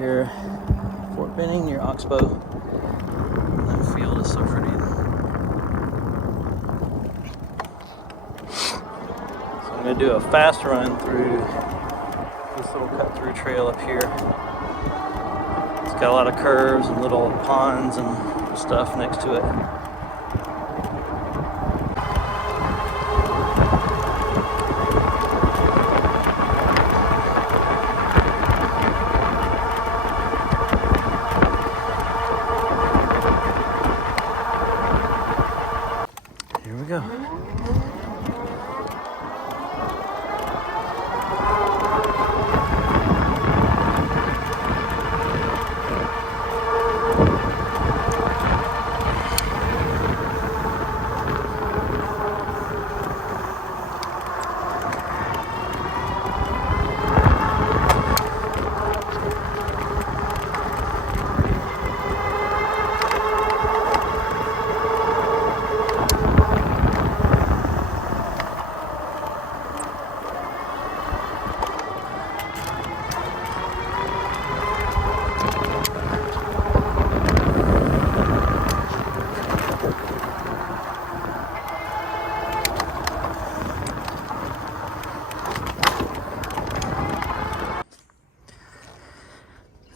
here, Fort Benning near Oxbow. That field is so pretty. So I'm going to do a fast run through this little cut-through trail up here. It's got a lot of curves and little ponds and stuff next to it. Here we go.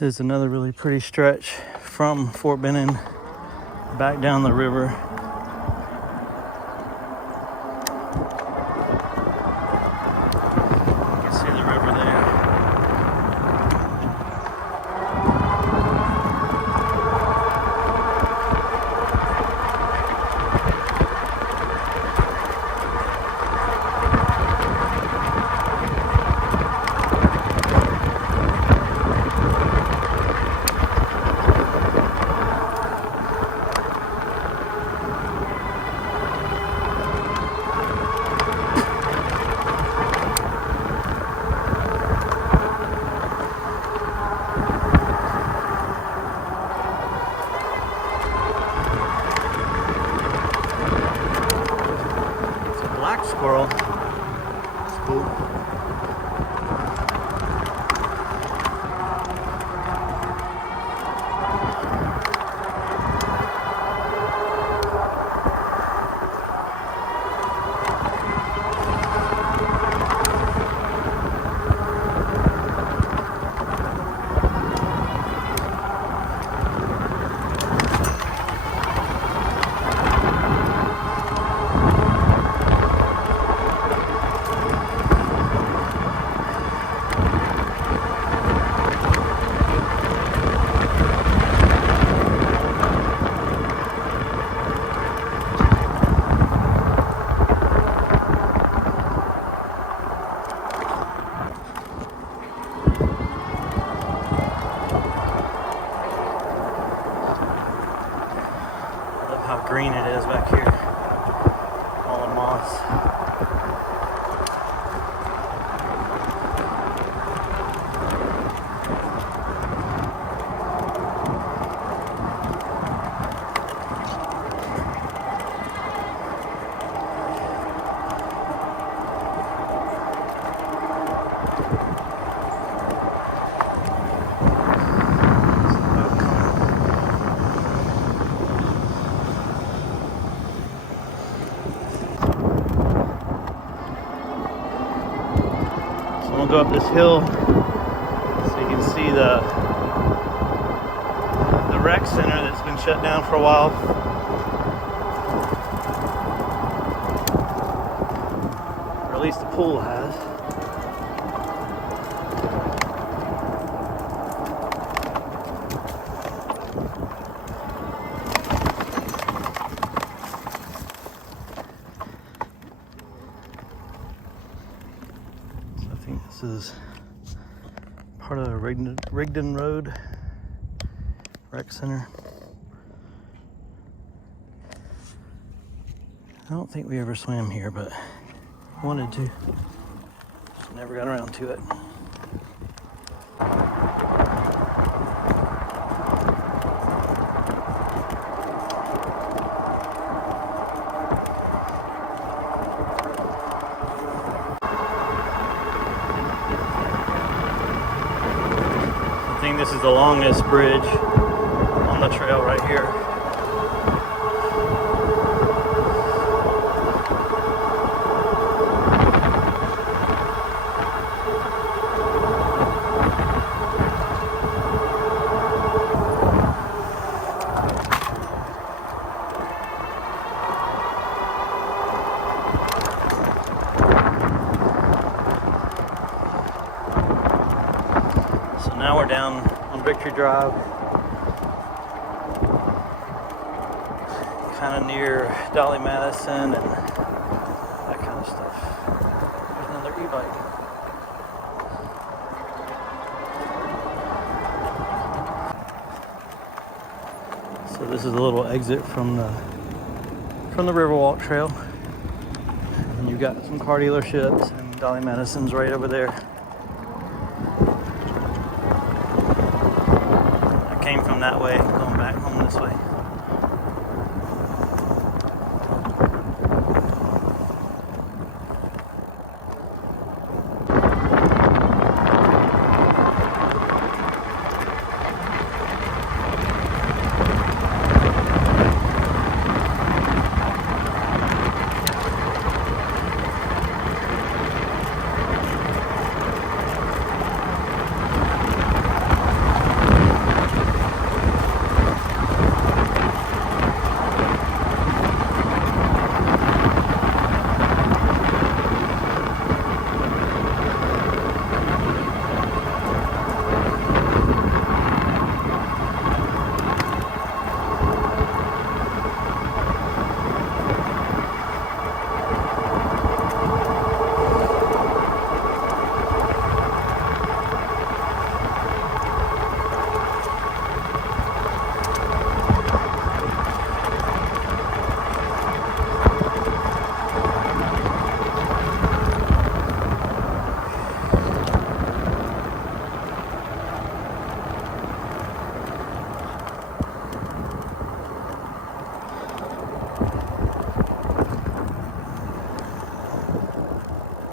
There's another really pretty stretch from Fort Benning back down the river. You can see the river there. Squirrel. It's cool. How green it is back here, all in moss. We'll go up this hill so you can see the rec center that's been shut down for a while. Or at least the pool has. I think this is part of the Rigdon Road Rec Center. I don't think we ever swam here, but wanted to. Just never got around to it. saying this is the longest bridge on the trail right here. Now we're down on Victory Drive, kind of near Dolly Madison and that kind of stuff. There's another e-bike. So this is a little exit from the Riverwalk trail. And you've got some car dealerships, and Dolly Madison's right over there. Came from that way, going back home this way.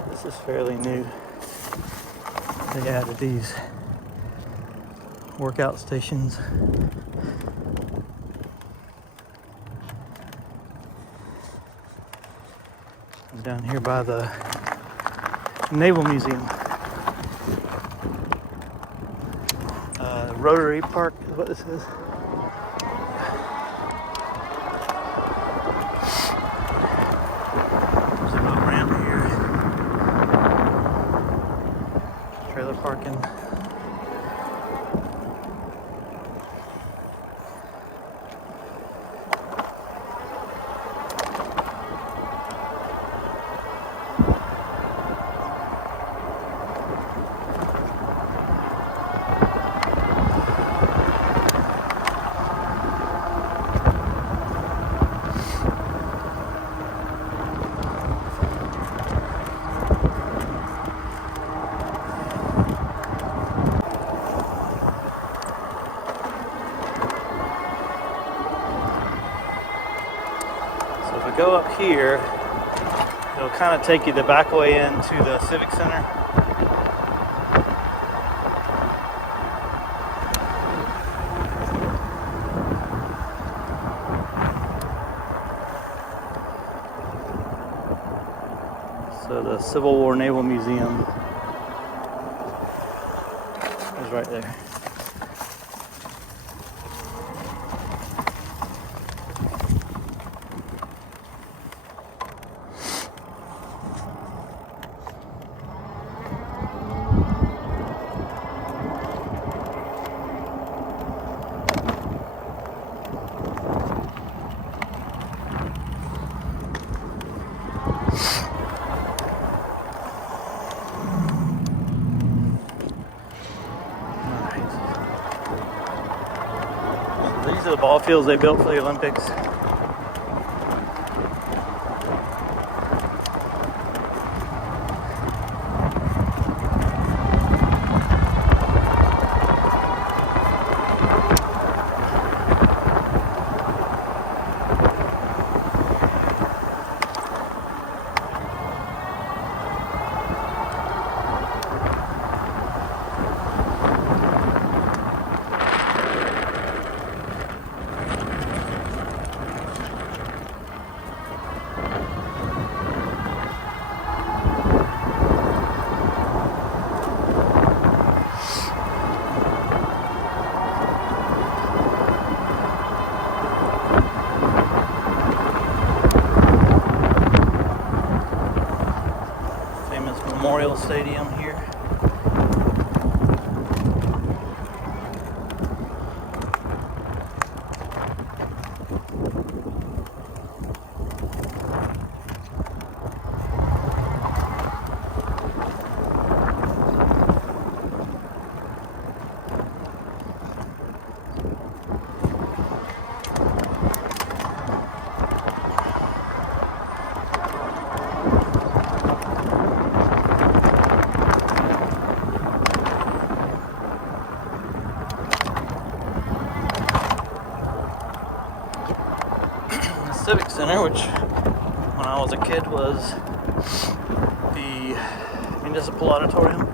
This is fairly new. They added these workout stations. It's down here by the Naval Museum. Rotary Park is what this is. There's a boat ramp here. Trailer parking. Go up here, it'll kind of take you the back way into the Civic Center. So the Civil War Naval Museum is right there. These are the ball fields they built for the Olympics. stadium here. Civic Center, which when I was a kid was the municipal auditorium, and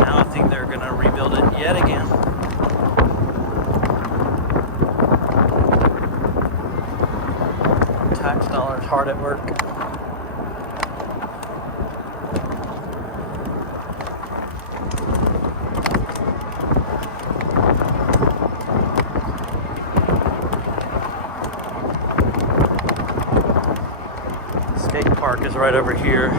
now I think they're going to rebuild it yet again. Tax dollars hard at work. Skate park is right over here.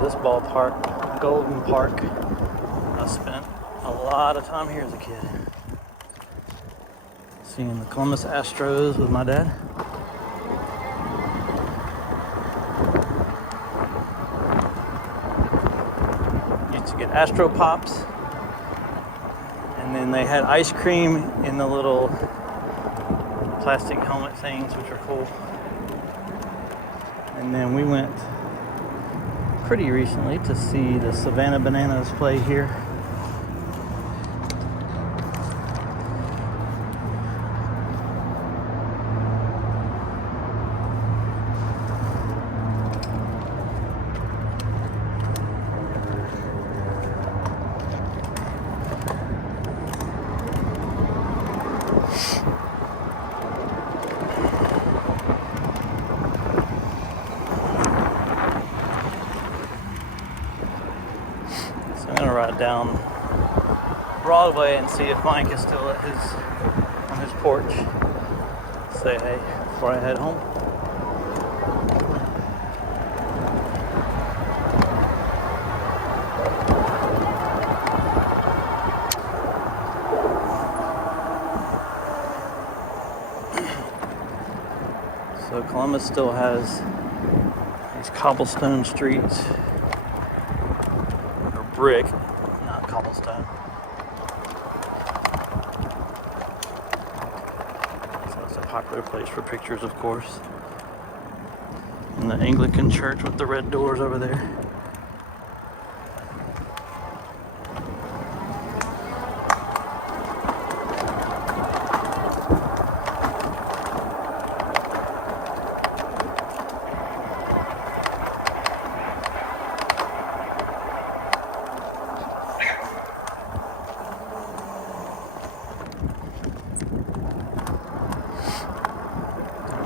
This ballpark, Golden Park, I spent a lot of time here as a kid. Seeing the Columbus Astros with my dad. Used to get Astro Pops. And then they had ice cream in the little plastic helmet things, which are cool. And then we went pretty recently to see the Savannah Bananas play here. I'm gonna ride down Broadway and see if Mike is still at on his porch. Say hey before I head home. So Columbus still has these cobblestone streets. Brick, not cobblestone. So it's a popular place for pictures, of course. And the Anglican church with the red doors over there.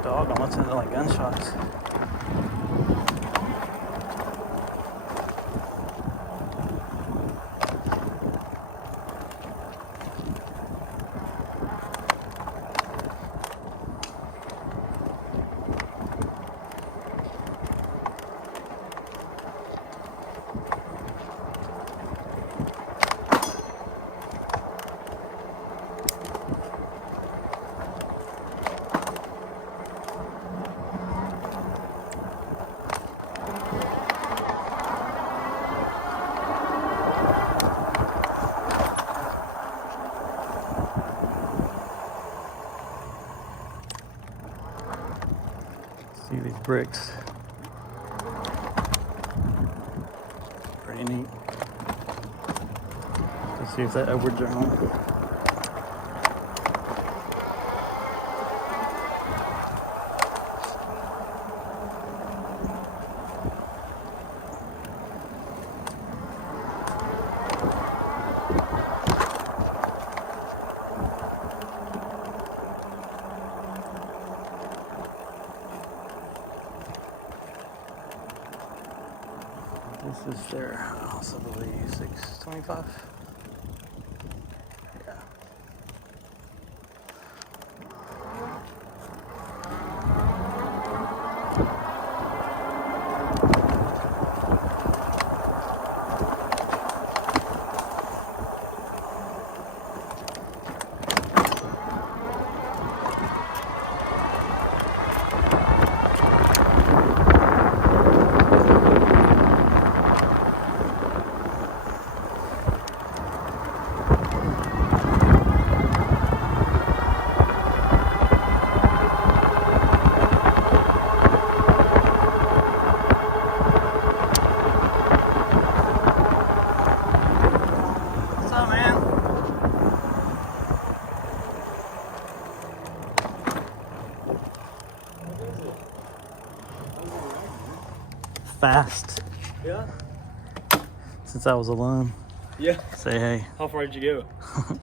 Dog almost sounded like gunshots. See these bricks. pretty neat. Let's see if that Edward journal. This is their house, I believe, 625. Yeah. Fast. Yeah. Since I was alone. Yeah. Say hey. How far did you go?